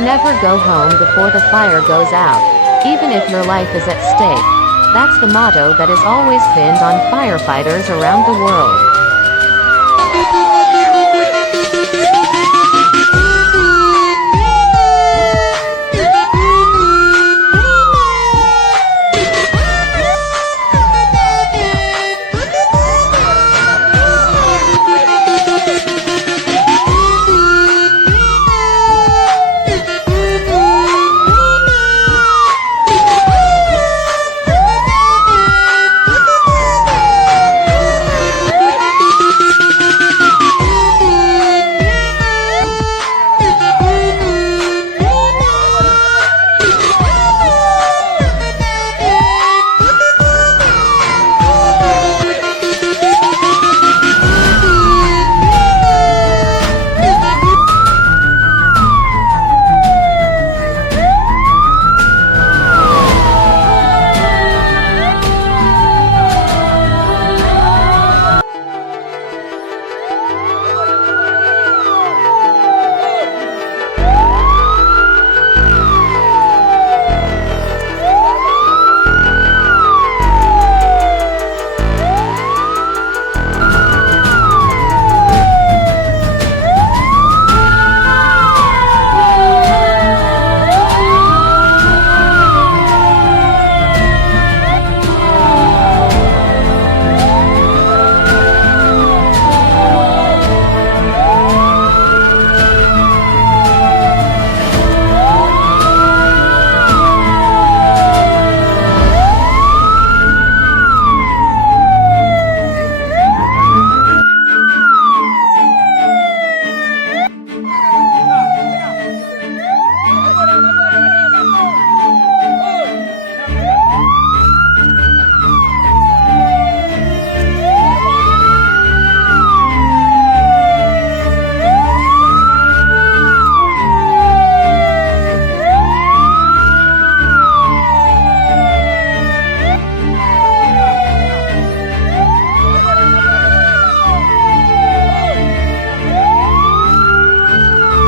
Never go home before the fire goes out, even if your life is at stake. That's the motto that is always pinned on firefighters around the world.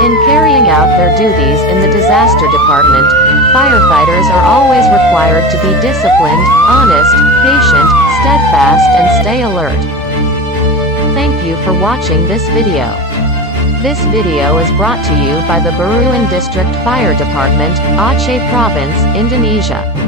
In carrying out their duties in the disaster department, firefighters are always required to be disciplined, honest, patient, steadfast and stay alert. Thank you for watching this video. This video is brought to you by the Bireuen District Fire Department, Aceh Province, Indonesia.